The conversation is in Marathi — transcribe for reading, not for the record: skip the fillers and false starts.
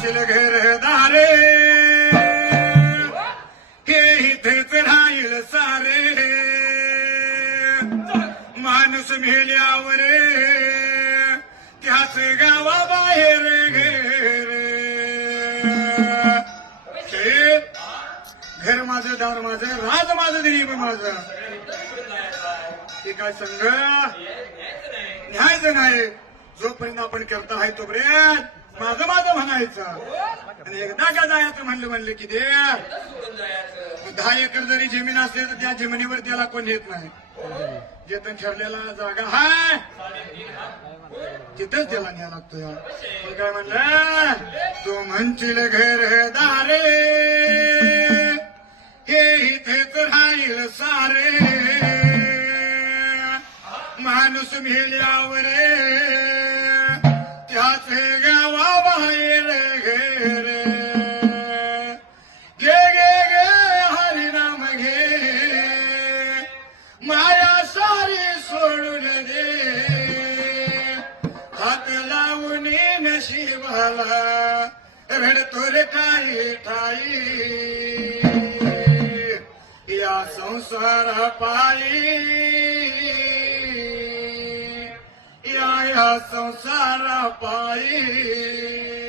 म्हणशील घरदारे हे इथेच राहील सारे माणूस मेल्यावर त्याच गावाबाहेर घर माझं दार माझं राज माझं दिलीप माझं ते काय संघ न्यायचं नाही जोपर्यंत आपण करता आहे तोपर्यंत माझं माझं म्हणायचं आणि एकदा का जायचं म्हणलं की दे 10 एकर जरी जमीन असली तर त्या जमिनीवर त्याला कोण येत नाही जेथून ठरलेला जागा हाय तिथंच त्याला न्याय लागतो या काय म्हणलं तो म्हणशील घरदारे हे इथेच राहील सारे माणूस मेल्यावर त्याच गावाबाहेर घर गे गे गे हरिनाम घे माया सारी सोडून दे हात लावून नशिबाला रडतो रे काही ठाई या संसार पायी या संसार पायी